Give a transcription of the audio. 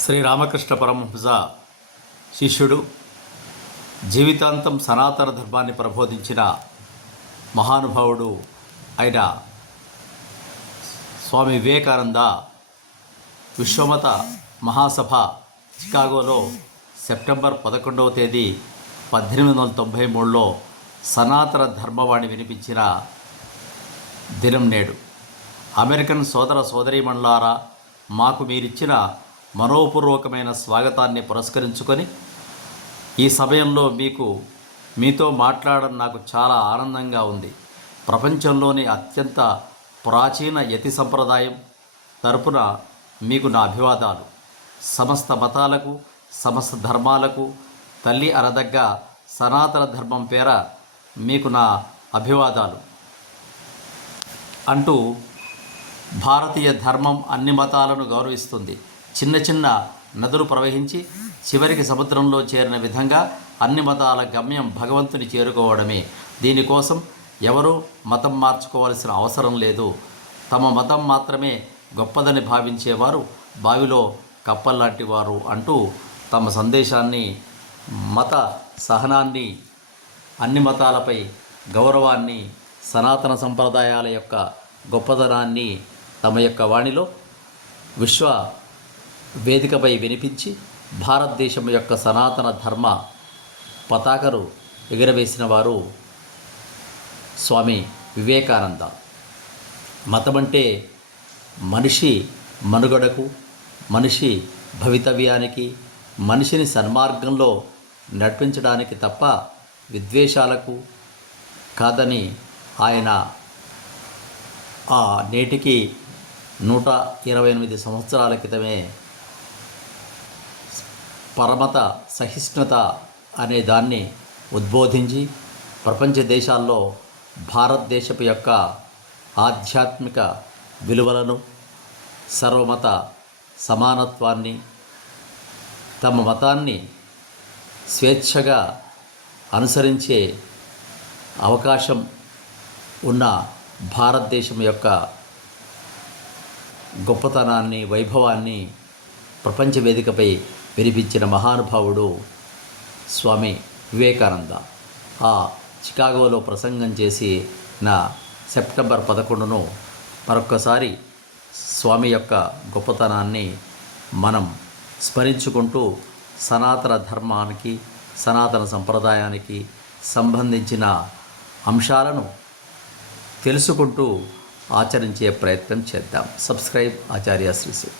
శ్రీ రామకృష్ణ పరమహంస శిష్యుడు జీవితాంతం సనాతన ధర్మాన్ని ప్రబోధించిన మహానుభావుడు అయిన స్వామి వివేకానంద విశ్వమత మహాసభ చికాగోలో సెప్టెంబర్ పదకొండవ తేదీ పద్దెనిమిది వందల తొంభై మూడులో సనాతన ధర్మవాణి వినిపించిన దినం నేడు. అమెరికన్ సోదర సోదరీమణులారా మాకు మీరిచ్చిన మనోపూర్వకమైన స్వాగతాన్ని పురస్కరించుకొని ఈ సమయంలో మీకు మీతో మాట్లాడడం నాకు చాలా ఆనందంగా ఉంది. ప్రపంచంలోని అత్యంత ప్రాచీన యతి సంప్రదాయం తరపున మీకు నా అభివాదాలు. సమస్త మతాలకు సమస్త ధర్మాలకు తల్లి అరదగ్గ సనాతన ధర్మం పేర మీకు నా అభివాదాలు. అంటూ భారతీయ ధర్మం అన్ని మతాలను గౌరవిస్తుంది. చిన్న చిన్న నదులు ప్రవహించి చివరికి సముద్రంలో చేరిన విధంగా అన్ని మతాల గమ్యం భగవంతుని చేరుకోవడమే. దీనికోసం ఎవరూ మతం మార్చుకోవాల్సిన అవసరం లేదు. తమ మతం మాత్రమే గొప్పదని భావించేవారు బావిలో కప్పల్లాంటి వారు అంటూ తమ సందేశాన్ని మత సహనాన్ని అన్ని మతాలపై గౌరవాన్ని సనాతన సంప్రదాయాల యొక్క గొప్పదనాన్ని తమ యొక్క వాణిలో విశ్వ వేదికపై వినిపించి భారతదేశం యొక్క సనాతన ధర్మ పతాకను ఎగురవేసిన వారు స్వామి వివేకానంద. మతం అంటే మనిషి మనుగడకు మనిషి భవితవ్యానికి మనిషిని సన్మార్గంలో నడిపించడానికి తప్ప విద్వేషాలకు కాదని ఆయన ఆ నేటికి నూట ఇరవై ఎనిమిది సంవత్సరాల క్రితమే పరమత సహిష్ణుత అనే దాన్ని ఉద్బోధించి ప్రపంచ దేశాల్లో భారతదేశపు యొక్క ఆధ్యాత్మిక విలువలను సర్వమత సమానత్వాన్ని తమ మతాన్ని స్వేచ్ఛగా అనుసరించే అవకాశం ఉన్న భారతదేశం యొక్క గొప్పతనాన్ని వైభవాన్ని ప్రపంచ వేదికపై వినిపించిన మహానుభావుడు స్వామి వివేకానంద. ఆ చికాగోలో ప్రసంగం చేసి నా సెప్టెంబర్ పదకొండును మరొక్కసారి స్వామి యొక్క గొప్పతనాన్ని మనం స్మరించుకుంటూ సనాతన ధర్మానికి సనాతన సంప్రదాయానికి సంబంధించిన అంశాలను తెలుసుకుంటూ ఆచరించే ప్రయత్నం చేద్దాం. సబ్స్క్రైబ్ ఆచార్య శ్రీశ్రీ